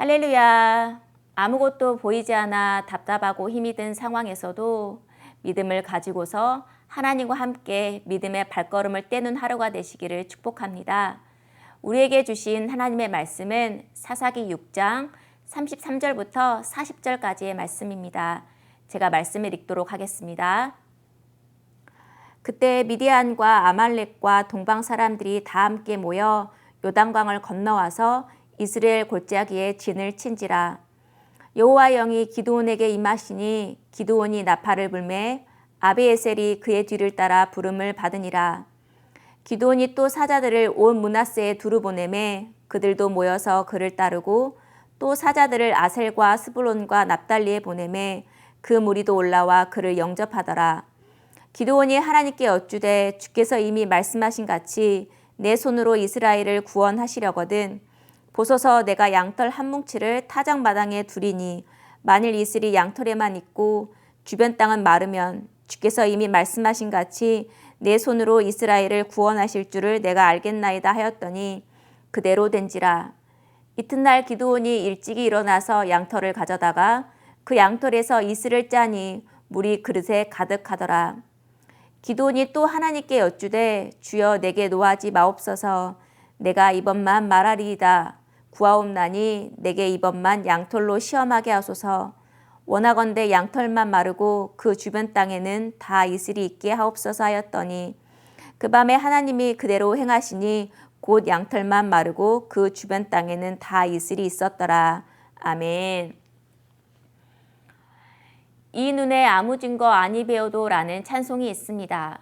할렐루야. 아무것도 보이지 않아 답답하고 힘이 든 상황에서도 믿음을 가지고서 하나님과 함께 믿음의 발걸음을 떼는 하루가 되시기를 축복합니다. 우리에게 주신 하나님의 말씀은 사사기 6장 33절부터 40절까지의 말씀입니다. 제가 말씀을 읽도록 하겠습니다. 그때 미디안과 아말렉과 동방 사람들이 다 함께 모여 요단강을 건너와서 이스라엘 골짜기에 진을 친지라. 여호와의 영이 기드온에게 임하시니 기드온이 나팔을 불매 아비에셀이 그의 뒤를 따라 부름을 받으니라. 기드온이 또 사자들을 온 므낫세에 두루 보내매 그들도 모여서 그를 따르고 또 사자들을 아셀과 스불론과 납달리에 보내매 그 무리도 올라와 그를 영접하더라. 기드온이 하나님께 여쭈되 주께서 이미 말씀하신 같이 내 손으로 이스라엘을 구원하시려거든 보소서 내가 양털 한 뭉치를 타작마당에 두리니 만일 이슬이 양털에만 있고 주변 땅은 마르면 주께서 이미 말씀하신 같이 내 손으로 이스라엘을 구원하실 줄을 내가 알겠나이다 하였더니 그대로 된지라. 이튿날 기드온이 일찍이 일어나서 양털을 가져다가 그 양털에서 이슬을 짜니 물이 그릇에 가득하더라. 기드온이 또 하나님께 여쭈되 주여 내게 노하지 마옵소서. 내가 이번만 말하리이다. 구하옵나니 내게 이번만 양털로 시험하게 하소서. 원하건대 양털만 마르고 그 주변 땅에는 다 이슬이 있게 하옵소서 하였더니 그 밤에 하나님이 그대로 행하시니 곧 양털만 마르고 그 주변 땅에는 다 이슬이 있었더라. 아멘. 이 눈에 아무 증거 아니 배워도 라는 찬송이 있습니다.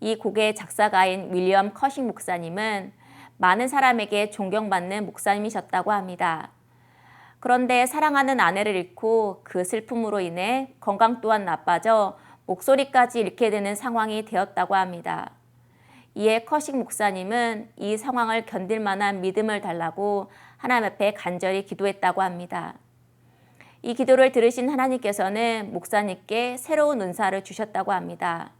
이 곡의 작사가인 윌리엄 커식 목사님은 많은 사람에게 존경받는 목사님이셨다고 합니다. 그런데 사랑하는 아내를 잃고 그 슬픔으로 인해 건강 또한 나빠져 목소리까지 잃게 되는 상황이 되었다고 합니다. 이에 커식 목사님은 이 상황을 견딜 만한 믿음을 달라고 하나님 앞에 간절히 기도했다고 합니다. 이 기도를 들으신 하나님께서는 목사님께 새로운 은사를 주셨다고 합니다.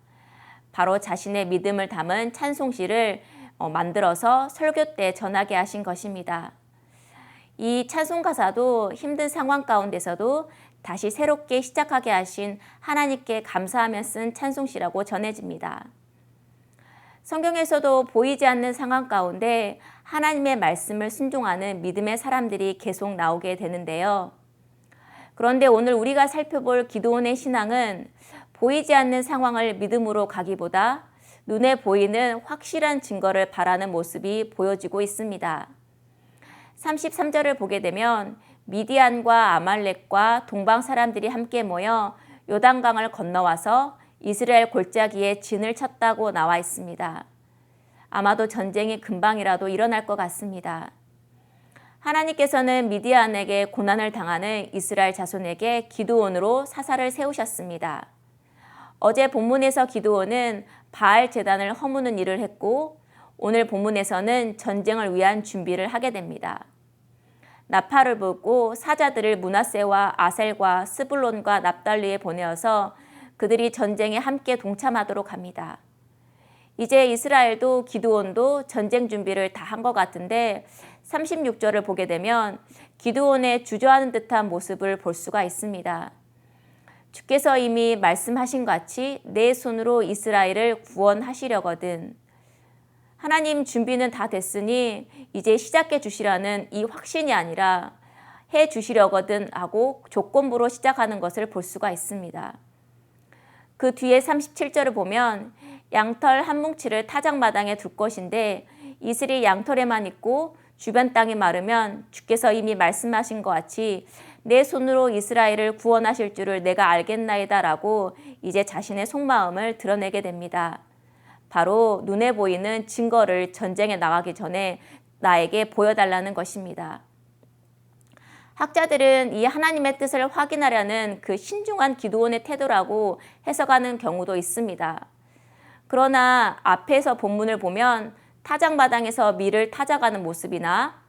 바로 자신의 믿음을 담은 찬송시를 만들어서 설교 때 전하게 하신 것입니다. 이 찬송 가사도 힘든 상황 가운데서도 다시 새롭게 시작하게 하신 하나님께 감사하며 쓴 찬송시라고 전해집니다. 성경에서도 보이지 않는 상황 가운데 하나님의 말씀을 순종하는 믿음의 사람들이 계속 나오게 되는데요. 그런데 오늘 우리가 살펴볼 기드온의 신앙은 보이지 않는 상황을 믿음으로 가기보다 눈에 보이는 확실한 증거를 바라는 모습이 보여지고 있습니다. 33절을 보게 되면 미디안과 아말렉과 동방 사람들이 함께 모여 요단강을 건너와서 이스라엘 골짜기에 진을 쳤다고 나와 있습니다. 아마도 전쟁이 금방이라도 일어날 것 같습니다. 하나님께서는 미디안에게 고난을 당하는 이스라엘 자손에게 기드온으로 사사를 세우셨습니다. 어제 본문에서 기드온은 바알 제단을 허무는 일을 했고 오늘 본문에서는 전쟁을 위한 준비를 하게 됩니다. 나팔을 불고 사자들을 므낫세와 아셀과 스불론과 납달리에 보내어서 그들이 전쟁에 함께 동참하도록 합니다. 이제 이스라엘도 기드온도 전쟁 준비를 다 한 것 같은데 36절을 보게 되면 기드온의 주저하는 듯한 모습을 볼 수가 있습니다. 주께서 이미 말씀하신 같이 내 손으로 이스라엘을 구원하시려거든. 하나님 준비는 다 됐으니 이제 시작해 주시라는 이 확신이 아니라 해 주시려거든 하고 조건부로 시작하는 것을 볼 수가 있습니다. 그 뒤에 37절을 보면 양털 한 뭉치를 타작마당에 둘 것인데 이슬이 양털에만 있고 주변 땅이 마르면 주께서 이미 말씀하신 것 같이 내 손으로 이스라엘을 구원하실 줄을 내가 알겠나이다 라고 이제 자신의 속마음을 드러내게 됩니다. 바로 눈에 보이는 증거를 전쟁에 나가기 전에 나에게 보여달라는 것입니다. 학자들은 이 하나님의 뜻을 확인하려는 그 신중한 기드온의 태도라고 해석하는 경우도 있습니다. 그러나 앞에서 본문을 보면 타작마당에서 밀을 타작하는 모습이나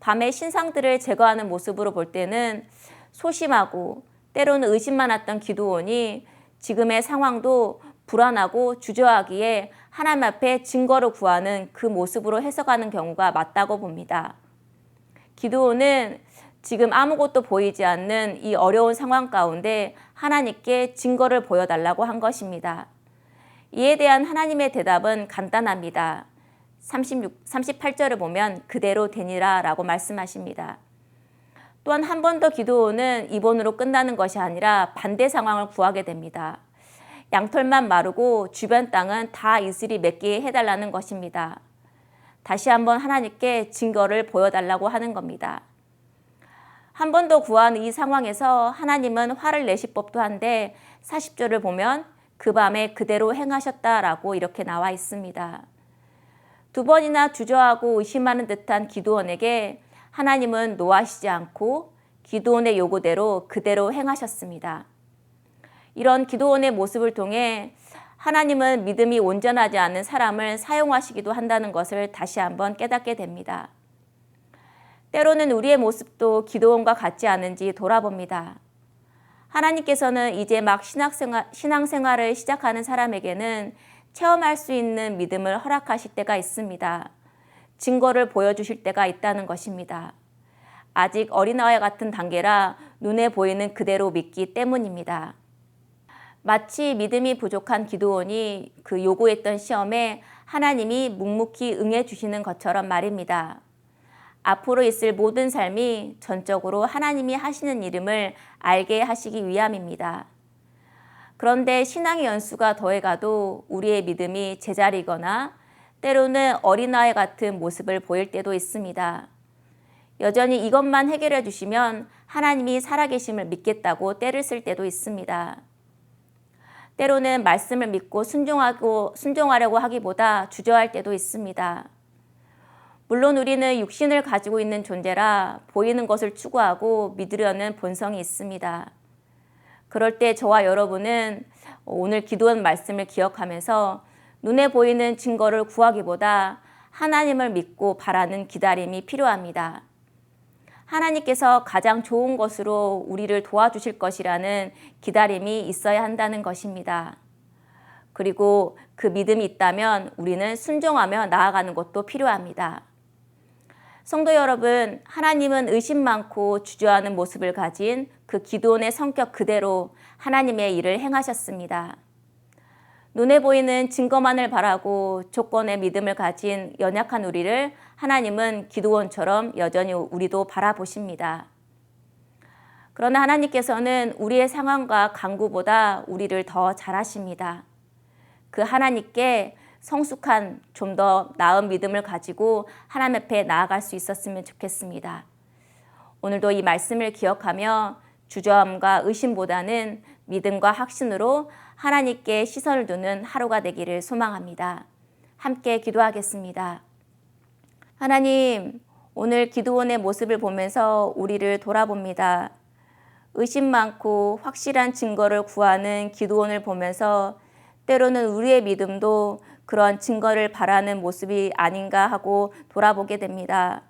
밤에 신상들을 제거하는 모습으로 볼 때는 소심하고 때로는 의심 많았던 기드온이 지금의 상황도 불안하고 주저하기에 하나님 앞에 증거를 구하는 그 모습으로 해석하는 경우가 맞다고 봅니다. 기드온은 지금 아무것도 보이지 않는 이 어려운 상황 가운데 하나님께 증거를 보여달라고 한 것입니다. 이에 대한 하나님의 대답은 간단합니다. 38절을 보면 그대로 되니라 라고 말씀하십니다. 또한 한 번 더 기드온은 이번으로 끝나는 것이 아니라 반대 상황을 구하게 됩니다. 양털만 마르고 주변 땅은 다 이슬이 맺게 해달라는 것입니다. 다시 한번 하나님께 증거를 보여달라고 하는 겁니다. 한 번 더 구한 이 상황에서 하나님은 화를 내실 법도 한데 40절을 보면 그 밤에 그대로 행하셨다라고 이렇게 나와 있습니다. 두 번이나 주저하고 의심하는 듯한 기드온에게 하나님은 노하시지 않고 기드온의 요구대로 그대로 행하셨습니다. 이런 기드온의 모습을 통해 하나님은 믿음이 온전하지 않은 사람을 사용하시기도 한다는 것을 다시 한번 깨닫게 됩니다. 때로는 우리의 모습도 기드온과 같지 않은지 돌아봅니다. 하나님께서는 이제 막 신앙생활을 시작하는 사람에게는 체험할 수 있는 믿음을 허락하실 때가 있습니다. 증거를 보여주실 때가 있다는 것입니다. 아직 어린아이와 같은 단계라 눈에 보이는 그대로 믿기 때문입니다. 마치 믿음이 부족한 기드온이 그 요구했던 시험에 하나님이 묵묵히 응해 주시는 것처럼 말입니다. 앞으로 있을 모든 삶이 전적으로 하나님이 하시는 일임을 알게 하시기 위함입니다. 그런데 신앙의 연수가 더해가도 우리의 믿음이 제자리거나 때로는 어린아이 같은 모습을 보일 때도 있습니다. 여전히 이것만 해결해 주시면 하나님이 살아계심을 믿겠다고 떼를 쓸 때도 있습니다. 때로는 말씀을 믿고 순종하려고 하기보다 주저할 때도 있습니다. 물론 우리는 육신을 가지고 있는 존재라 보이는 것을 추구하고 믿으려는 본성이 있습니다. 그럴 때 저와 여러분은 오늘 기도한 말씀을 기억하면서 눈에 보이는 증거를 구하기보다 하나님을 믿고 바라는 기다림이 필요합니다. 하나님께서 가장 좋은 것으로 우리를 도와주실 것이라는 기다림이 있어야 한다는 것입니다. 그리고 그 믿음이 있다면 우리는 순종하며 나아가는 것도 필요합니다. 성도 여러분, 하나님은 의심 많고 주저하는 모습을 가진 그 기드온의 성격 그대로 하나님의 일을 행하셨습니다. 눈에 보이는 증거만을 바라고 조건의 믿음을 가진 연약한 우리를 하나님은 기드온처럼 여전히 우리도 바라보십니다. 그러나 하나님께서는 우리의 상황과 간구보다 우리를 더 잘하십니다. 그 하나님께 성숙한 좀 더 나은 믿음을 가지고 하나님 앞에 나아갈 수 있었으면 좋겠습니다. 오늘도 이 말씀을 기억하며 주저함과 의심보다는 믿음과 확신으로 하나님께 시선을 두는 하루가 되기를 소망합니다. 함께 기도하겠습니다. 하나님, 오늘 기드온의 모습을 보면서 우리를 돌아봅니다. 의심 많고 확실한 증거를 구하는 기드온을 보면서 때로는 우리의 믿음도 그런 증거를 바라는 모습이 아닌가 하고 돌아보게 됩니다.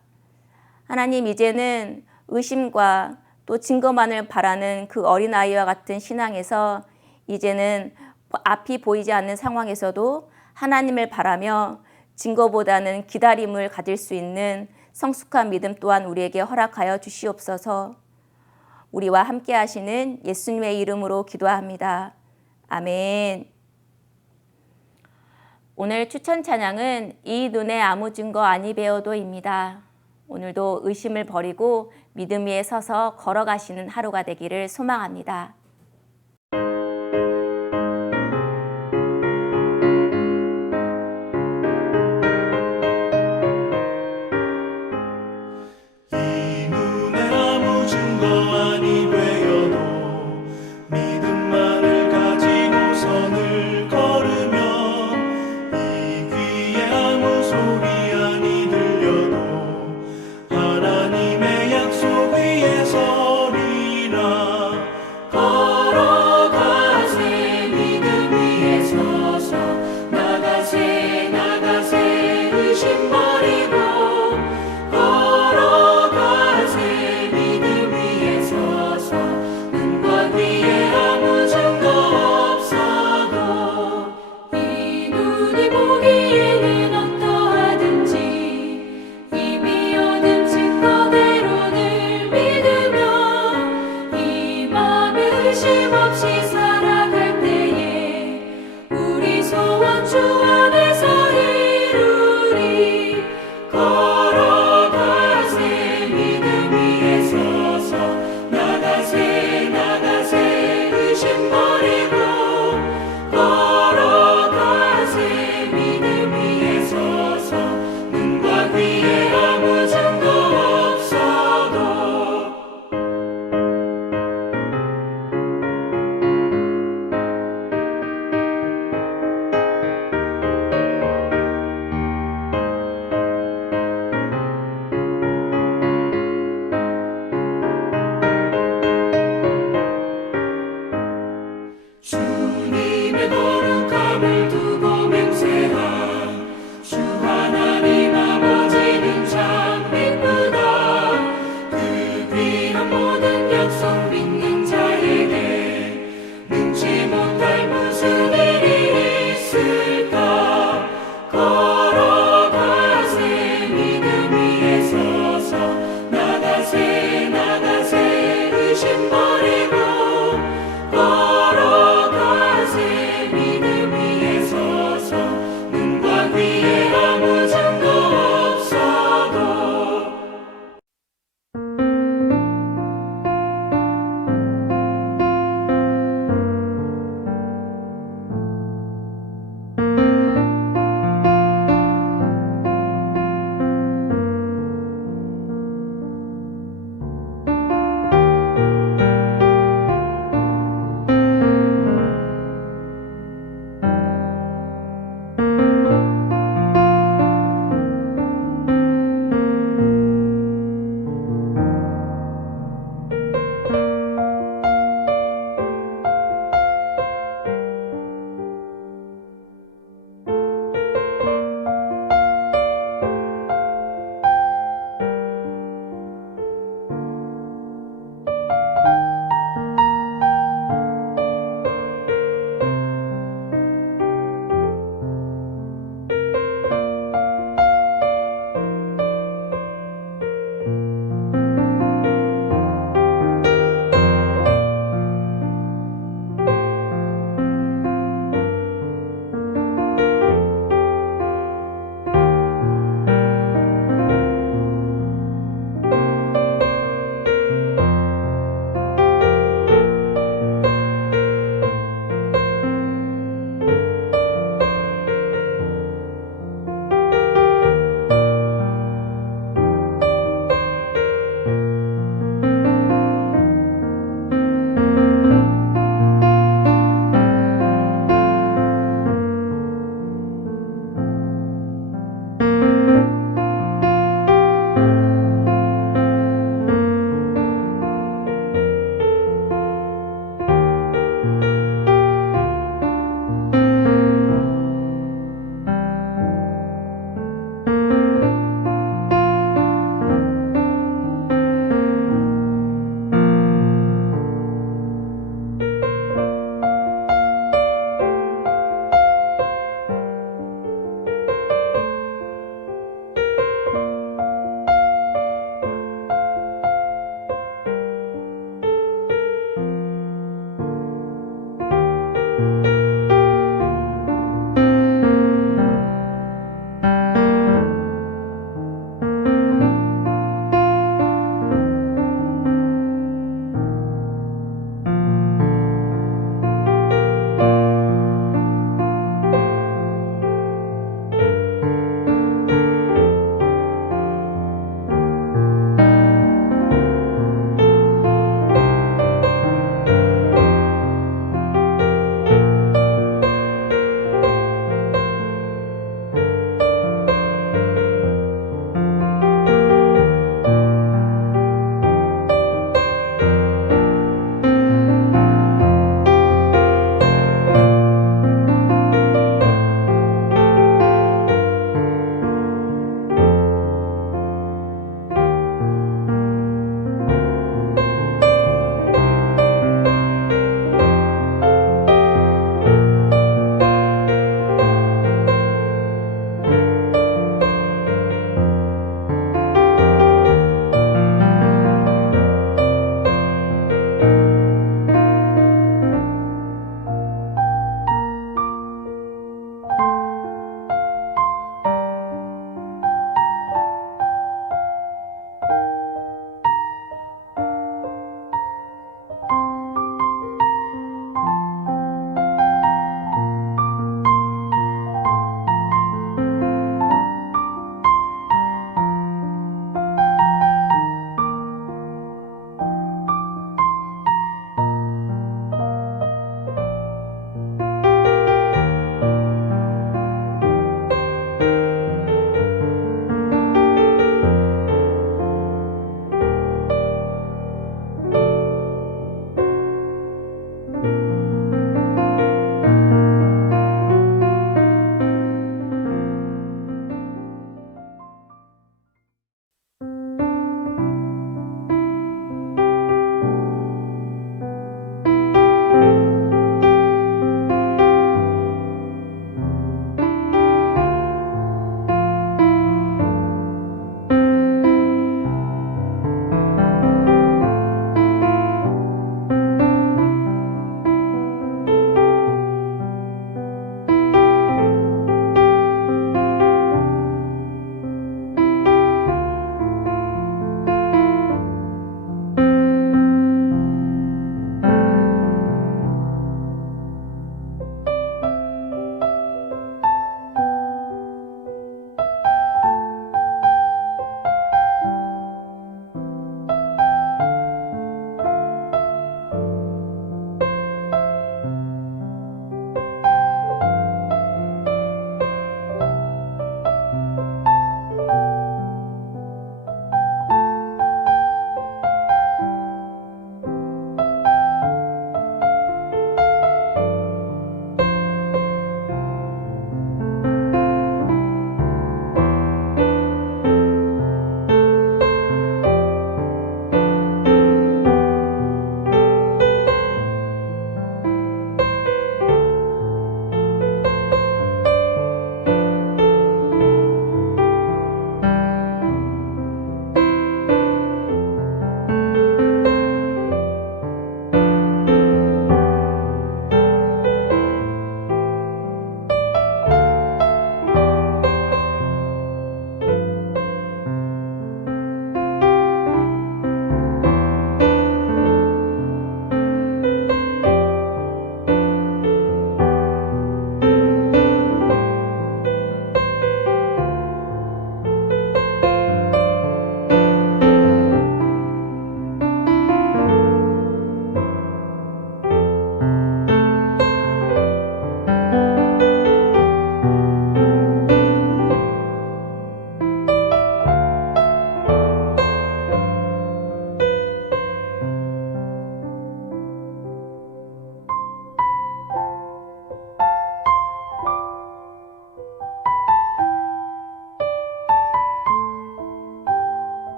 하나님, 이제는 의심과 또 증거만을 바라는 그 어린아이와 같은 신앙에서 이제는 앞이 보이지 않는 상황에서도 하나님을 바라며 증거보다는 기다림을 가질 수 있는 성숙한 믿음 또한 우리에게 허락하여 주시옵소서. 우리와 함께 하시는 예수님의 이름으로 기도합니다. 아멘. 오늘 추천 찬양은 이 눈에 아무 증거 아니 배워도입니다. 오늘도 의심을 버리고 믿음 위에 서서 걸어가시는 하루가 되기를 소망합니다.